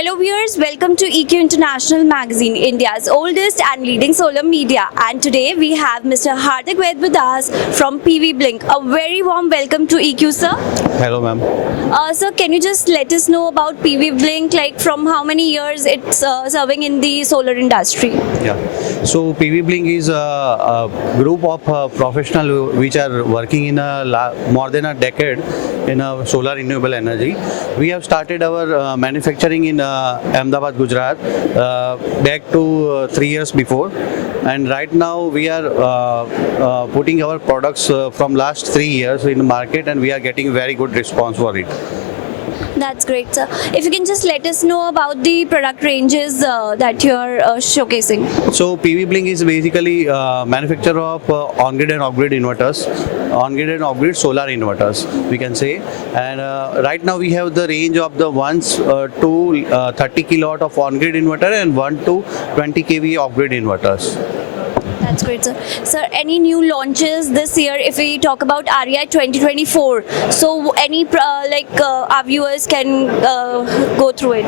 Hello viewers, welcome to EQ International Magazine, India's oldest and leading solar media. And today we have Mr. Hardik Vaidh with us from PV Blink. A very warm welcome to EQ, sir. Hello, ma'am. Sir, can you just let us know about PV Blink, like from how many years it's serving in the solar industry? Yeah. So PV Blink is a group of professionals which are working in more than a decade in solar renewable energy. We have started our manufacturing in Ahmedabad, Gujarat back to 3 years before, and right now we are putting our products from last 3 years in the market, and we are getting very good response for it. That's great, sir. If you can just let us know about the product ranges that you're showcasing. So PV Blink is basically manufacturer of on-grid and off-grid inverters, on-grid and off-grid solar inverters, we can say. And right now we have the range of the 1 to 30 kilowatt of on-grid inverter and 1 to 20 kV off-grid inverters. That's great, sir. Sir, any new launches this year if we talk about REI 2024? So any our viewers can go through it.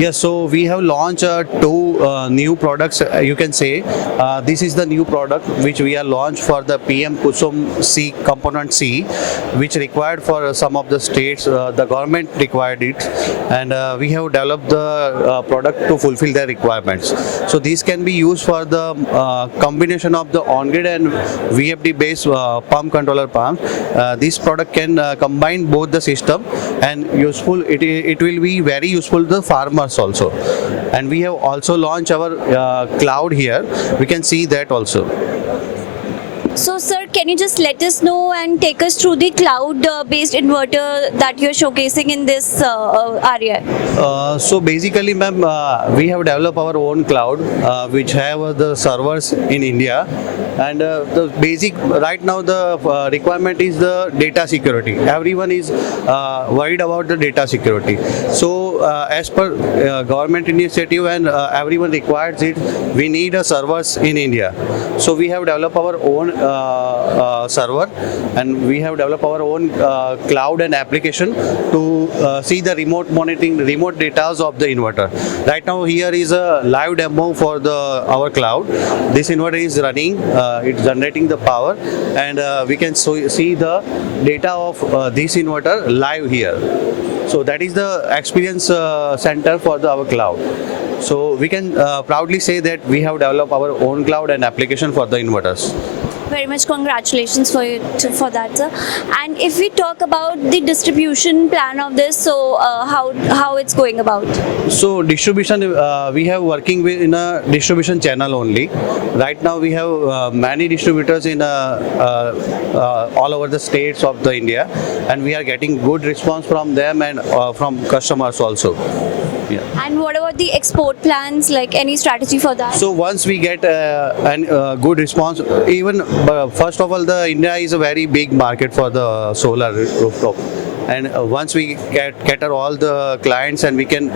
Yes, so we have launched two new products, you can say. This is the new product which we are launched for the PM Kusum C component C, which required for some of the states. The government required it, and we have developed the product to fulfill their requirements. So these can be used for the combination of the on-grid and VFD based pump controller pump. This product can combine both the system, and useful. It will be very useful to the farmers also. And we have also launched our cloud here. We can see that also. So, sir, can you just let us know and take us through the cloud-based inverter that you're showcasing in this area? So basically, ma'am, we have developed our own cloud, which have the servers in India, and the basic right now the requirement is the data security. Everyone is worried about the data security. So as per government initiative and everyone requires it, we need a servers in India. So we have developed our own server, and we have developed our own cloud and application to see the remote monitoring, remote data of the inverter. Right now here is a live demo for our cloud. This inverter is running, it's generating the power, and we can see the data of this inverter live here. So that is the experience center for our cloud. So we can proudly say that we have developed our own cloud and application for the inverters. Very much congratulations for that, sir. And if we talk about the distribution plan of this, so how it's going about? So distribution, we have working in a distribution channel only. Right now we have many distributors in all over the states of the India, and we are getting good response from them and from customers also. Yeah. And what about the export plans? Like any strategy for that? So once we get a good response, even first of all, the India is a very big market for the solar rooftop. And once we cater all the clients, and we can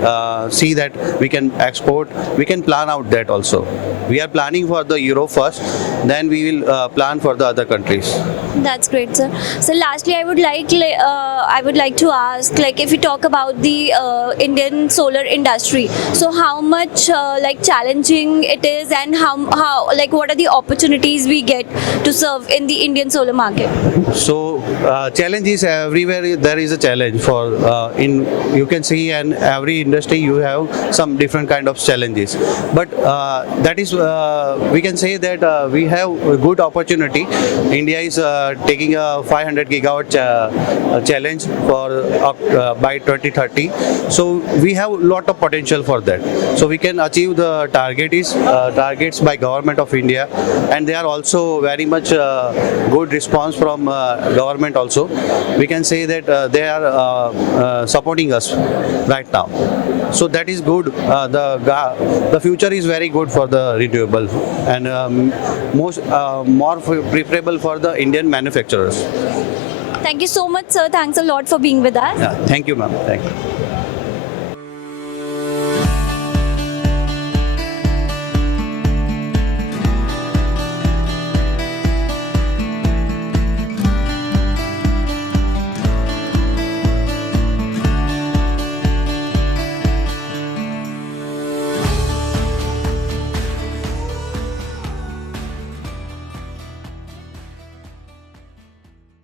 see that we can export, we can plan out that also. We are planning for the Europe first, then we will plan for the other countries. That's great, sir. So lastly, I would like to ask, like if we talk about the Indian solar industry, so how much challenging it is, and how what are the opportunities we get to serve in the Indian solar market? So challenge is everywhere. There is a challenge for you can see, and every industry you have some different kind of challenges. But that is we can say that we have a good opportunity. India is taking a 500 gigawatt challenge for by 2030. So we have a lot of potential for that. So we can achieve the targets by government of India, and they are also very much good response from government also. We can say that they are supporting us right now. So that is good. The future is very good for the renewable, and more preferable for the Indian manufacturers. Thank you so much, sir. Thanks a lot for being with us. Yeah, thank you, ma'am. Thank you.